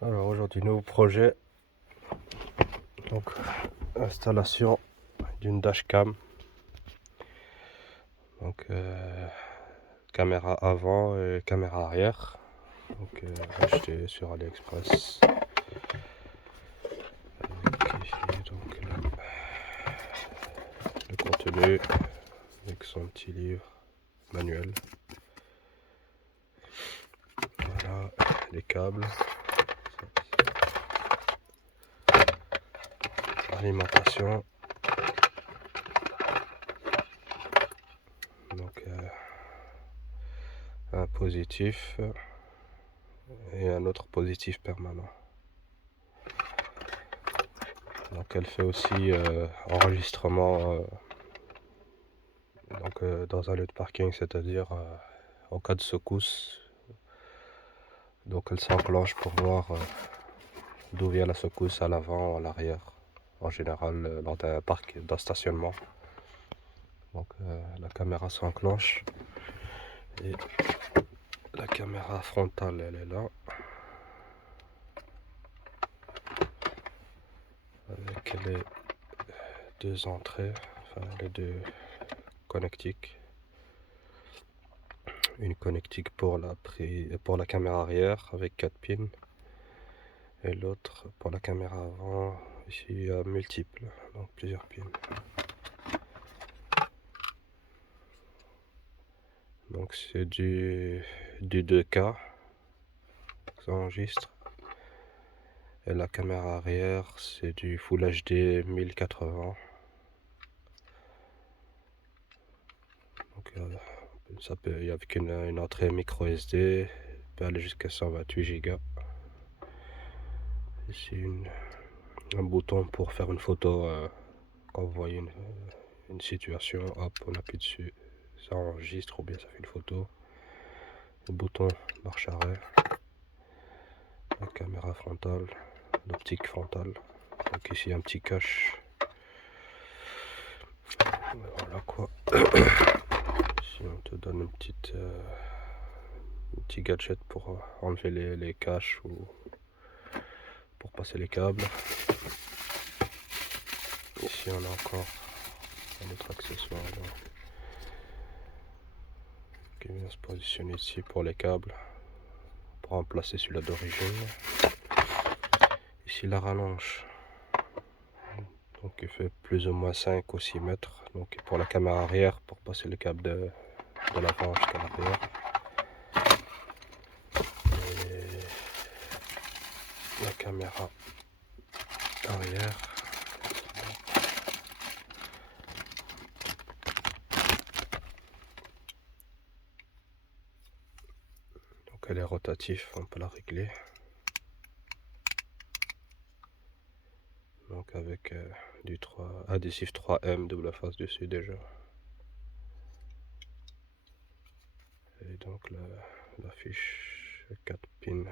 Alors aujourd'hui, nouveau projet, donc installation d'une dashcam, donc caméra avant et caméra arrière, donc acheté sur AliExpress. Avec ici donc le contenu avec son petit livre manuel. Voilà les câbles, alimentation. Donc un positif et un autre positif permanent. Donc elle fait aussi enregistrement dans un lieu de parking, c'est-à-dire en cas de secousse. Donc elle s'enclenche pour voir d'où vient la secousse, à l'avant ou à l'arrière, en général lors d'un parc d'un stationnement. Donc la caméra s'enclenche et la caméra frontale elle est là, avec les deux entrées, enfin les deux connectiques. Une connectique pour la caméra arrière avec 4 pins et l'autre pour la caméra avant, ici multiple, donc plusieurs pins. Donc c'est du 2K ça enregistre, et la caméra arrière c'est du Full HD 1080. Donc ça peut, avec une entrée micro SD, peut aller jusqu'à 128 Go. Ici un bouton pour faire une photo quand vous voyez une situation, hop, on appuie dessus, ça enregistre ou bien ça fait une photo. Le bouton marche arrêt, la caméra frontale, l'optique frontale. Donc ici un petit cache. Voilà quoi. Ici on te donne un petit gadget pour enlever les caches ou pour passer les câbles. Ici on a encore un autre accessoire là, qui vient se positionner ici pour les câbles, pour remplacer celui-là d'origine. Ici la rallonge, donc il fait plus ou moins 5 ou 6 mètres, donc pour la caméra arrière, pour passer le câble de l'avant jusqu'à l'arrière. Et la caméra arrière, donc elle est rotative, on peut la régler. Donc avec du adhésif 3M double face dessus déjà. Et donc la fiche 4 pins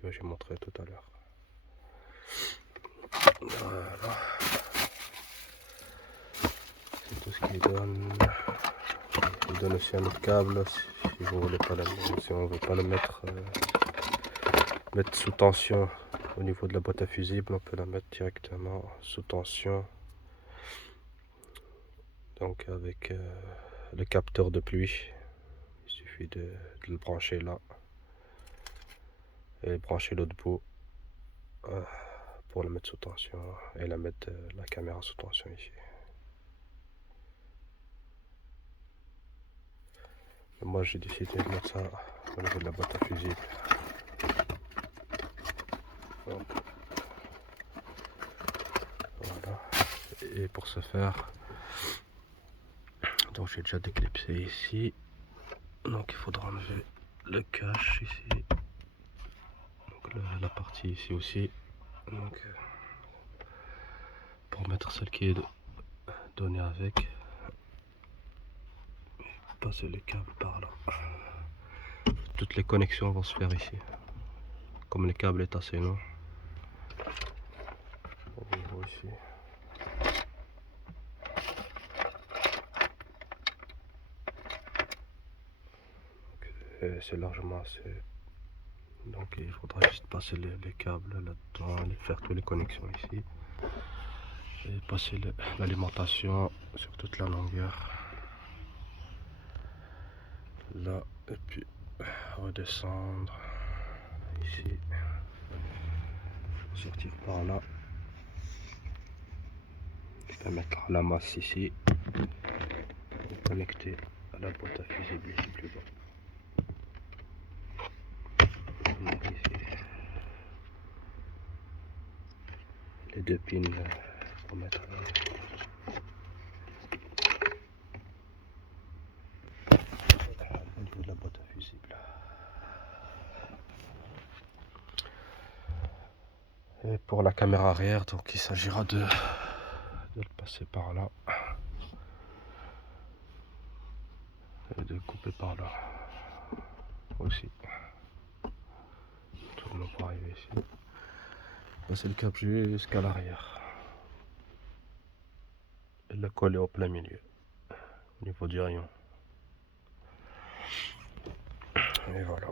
que j'ai montré tout à l'heure. Voilà. C'est tout ce qu'il donne. Il donne aussi un autre câble si vous voulez pas si on veut pas le mettre sous tension au niveau de la boîte à fusible, on peut la mettre directement sous tension. Donc avec le capteur de pluie, il suffit de le brancher là et brancher l'autre bout pour le mettre sous tension et mettre la caméra sous tension ici. Et moi j'ai décidé de mettre ça au niveau de la boîte à fusible. Donc, voilà. Et pour ce faire, donc j'ai déjà déclipsé ici. Donc il faudra enlever le cache ici. Donc la partie ici aussi. Donc pour mettre celle qui est donnée avec, passer les câbles par là. Toutes les connexions vont se faire ici. Comme le câble est assez long. Au niveau ici. C'est largement assez Donc il faudra juste passer les câbles là-dedans, faire toutes les connexions ici. Et passer l'alimentation sur toute la longueur. Là, et puis redescendre ici. Sortir par là. Je vais mettre la masse ici. Et connecter à la boîte à fusible ici plus bas. Donc ici. Les deux pins pour mettre au niveau de la boîte à fusible. Et pour la caméra arrière, donc il s'agira de le passer par là et de couper par là aussi. Tout le monde pour arriver ici. Passer le câble jusqu'à l'arrière et le coller au plein milieu au niveau du rayon. Et voilà.